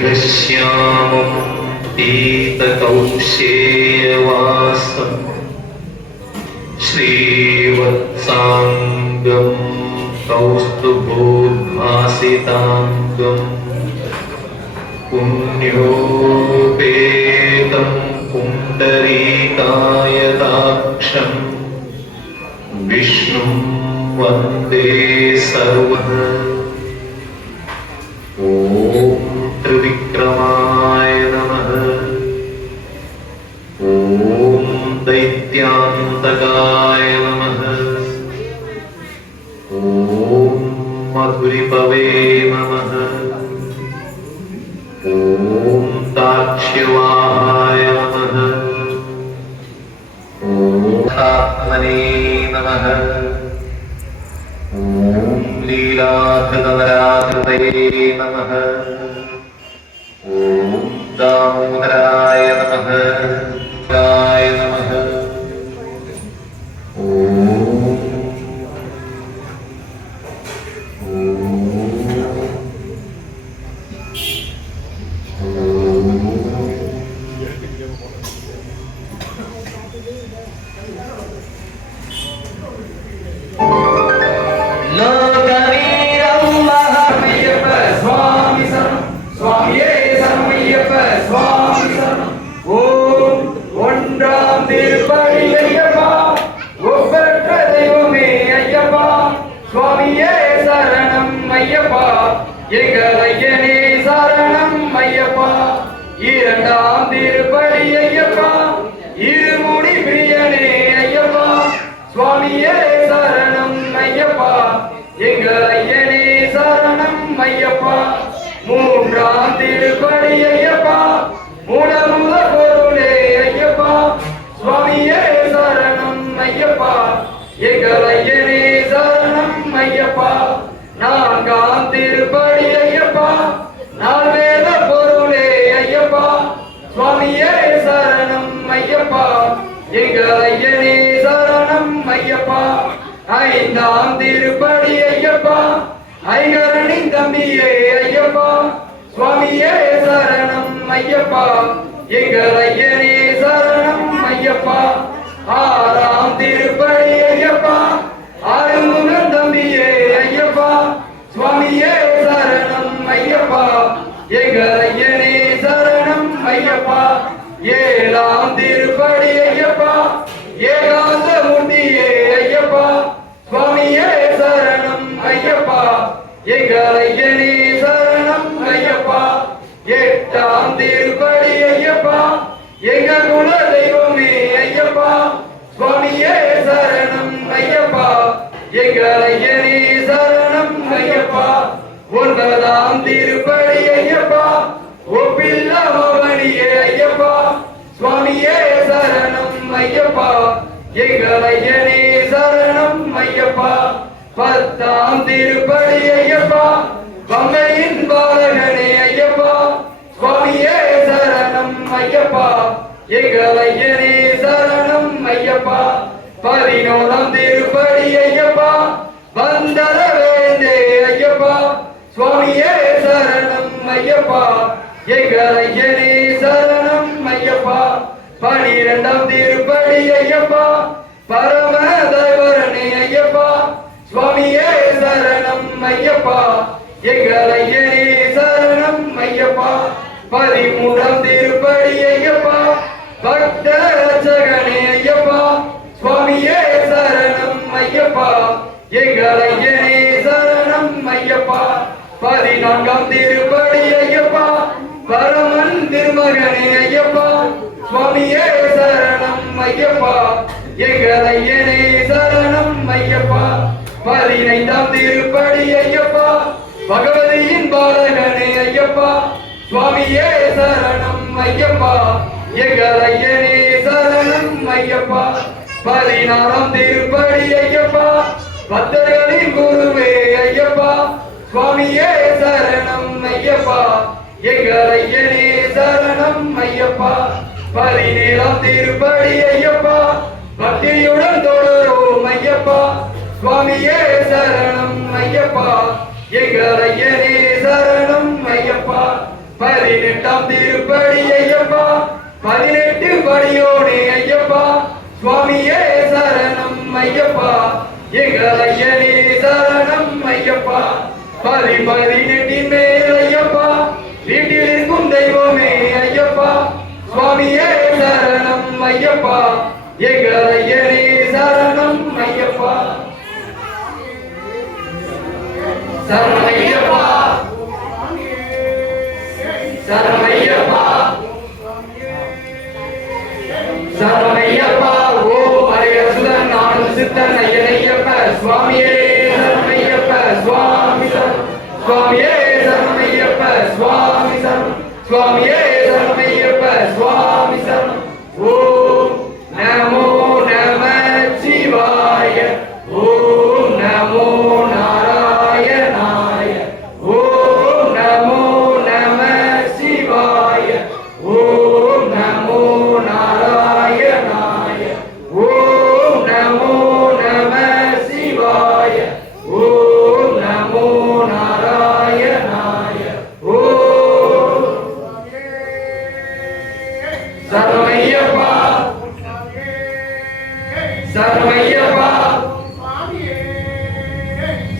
मेघश्यामं पीतकौशेयवासं श्रीवत्साङ्गं कौस्तुभोद्भासिताङ्गं पुण्योपेतं पुण्डरीकायताक्षं विष्णुं वन्दे सर्वः। त्रिविक्रमाय नमः। ॐ दैत्यान्तकाय नमः। ॐ मधुरिपवे नमः। ॐ ताक्ष्यवाहाय नमः। ॐ आत्मने नमः। ॐ लीलाधृतवराधृतये नमः। ॐ दामोदराय नमः। गाय नमः। எங்களையனே சரணம் ஐயப்பா. இரண்டாம் திருப்படி ஐயப்பா. இருமுடி பிரியனே ஐயப்பா. சுவாமியே சரணம் ஐயப்பா. எங்களையனே சரணம் ஐயப்பா. மூன்றாம் திருப்படி ஐயப்பா. மூலமுத பொருளே ஐயப்பா. சுவாமியே சரணம் ஐயப்பா. எங்களையனே சரணம் ஐயப்பா. நான்காம் திருப்படி ஐயப்பா. நால்வேத பொருளே ஐயப்பா. சுவாமியே சரணம் ஐயப்பா. எங்களையனே சரணம் ஐயப்பா. ஐந்தாம் திருப்படி ஐயப்பா. ஐங்கரனின் தம்பியே ஐயப்பா. சுவாமியே சரணம் ஐயப்பா. எங்களையனே சரணம் ஐயப்பா. ஆறாம் திருப்படி ஐயப்பா. ஆறுமுகன் தம்பியே ஐயப்பா. சுவாமியே சரணம் ஐயப்பா. எங்களையனே சரணம் ஐயப்பா. ஏழாம் திருப்படி ஐயப்பா. ஏகாந்த மூர்த்தியே ஐயப்பா. சுவாமியே சரணம் ஐயப்பா. எங்களையனே சரணம் ஐயப்பா. எட்டாம் திருப்படி ஐயப்பா. எங்க குல தெய்வமே ஐயப்பா. சுவாமியே சரணம் ஐயப்பா. எங்களையனே சரணம் ஐயப்பா. ஒன்பதாம் திருப்படி ஐயப்பா. ஒப்பில்லா மவனியே ஐயப்பா. சுவாமியே சரணம் ஐயப்பா. எங்களையனே சரணம் ஐயப்பா. பத்தாம் திருப்படி ஐயப்பா. பங்கையின் பாலகனே ஐயப்பா. சுவாமியே சரணம் ஐயப்பா. எங்களையனே சரணம் ஐயப்பா. பதினோராம் திருப்படி ஐயப்பா. வந்தர வேந்தே ஐயப்பா. சுவாமியே சரணம் ஐயப்பா. எங்களையனே சரணம் ஐயப்பா. பனிரெண்டாம் திருப்படி ஐயப்பா. பரம தேவரனே ஐயப்பா. சுவாமியே சரணம் ஐயப்பா. எங்களையனே சரணம் ஐயப்பா. பதிமூன்றாம் திருப்படி ஐயப்பா. பக்த ரட்சகனே ஐயப்பா. சுவாமியே சரணம் ஐயப்பா. எங்களையனே சரணம் ஐயப்பா. பதினான்காம் திருப்படி ஐயப்பா. பரமன் திருமகனே ஐயப்பா. சுவாமியே சரணம் ஐயப்பா. எங்களையனே சரணம் ஐயப்பா. பதினைந்தாம் திருப்படி ஐயப்பா. பகவதியின் பாலகனே ஐயப்பா. சுவாமியே சரணம் ஐயப்பா. எங்களையனே சரணம் ஐயப்பா 16ஆம் திருப்படி ஐயப்பா பக்தர்களின் குருவே ஐயப்பா சுவாமியே சரணம் ஐயப்பா எங்கள் ஐயனே சரணம் ஐயப்பா 17ஆம் திருப்படி ஐயப்பா பக்தியுடன் தொடரும் ஐயப்பா சுவாமியே சரணம் ஐயப்பா எங்கள் ஐயனே சரணம் ஐயப்பா 18ஆம் திருப்படி ஐயப்பா 18 படியோனே ஐயப்பா சுவாமியே சரணம் ஐயப்பா எங்கள் ஐயனே சரணம் ஐயப்பா 18 மேல் ஐயப்பா வீட்டில் இருக்கும் தெய்வமே ஐயப்பா சுவாமியே சரணம் ஐயப்பா எங்கள் ஐயனே சரணம் ஐயப்பா சரணம் ஐயப்பா சரணம் ஐயப்பா சரணம் ஐயப்பா ஓம் ஹரிஹரசுதன் ஆனந்த சித்தன் ஐயனையப்ப சுவாமியே சரணம் ஐயப்ப சுவாமி சரணம் சுவாமியே சரணம் ஐயப்ப சுவாமி சரணம் சுவாமியே சரணம் ஐயப்ப சுவாமி சரணம் ஓம் நமோ நம சிவாய ஓம் நமோ நாராயணாய ஓம் நமோ நம சிவாய ஓம் நமோ நாராயணாய ஓம் நமோ நம சிவாய ஓம் நமோ நாராயணாய ஓம் சரணமையப்பா சரணமையப்பா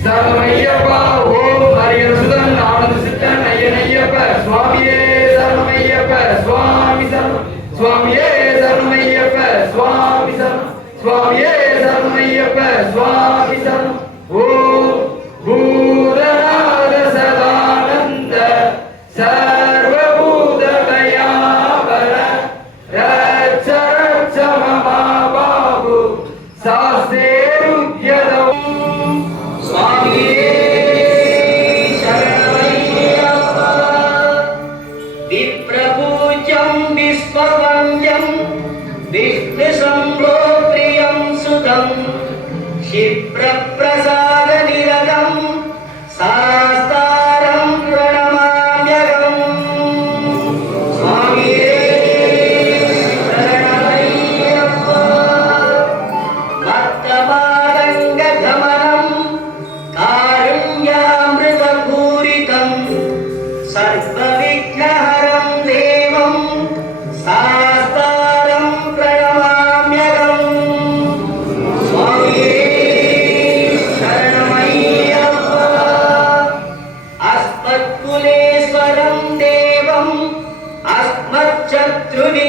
சரணமையப்பா ஓம் ஹரிஹரசுதன் ஆனந்த சித்தன் ஐயனையப்ப சுவாமியே சரணமையப்ப சுவாமி சரணம் சுவாமியே சரணமையப்ப சுவாமி சரணம் சுவாமியே சரணமையப்ப சுவாமி சரணம் ஓம் பூதநாத சதானந்த சர்வபூத தயாபர ரட்ச ரட்ச மமா பாபு சாஸ்தே ருத்யதம் சுவாமியே சரணமையப்பா विप्रपूज्यं विश्ववन्द्यं विष्णुशम्भो प्रियं सुतं क्षिप्रप्रसादनिरतं शास्तारं प्रणमाम्यहम् स्वामिये शरणमय्यप्पा भक्तमादङ्गगमनं कारुण्यामृतपूरितं सर्वविघ्नहरं देवं शास्तारं प्रणमाम्यहम् स्वामिये शरणमय्यप्पा अस्मत्कुलेश्वरं देवम् अस्मच्शत्रुनि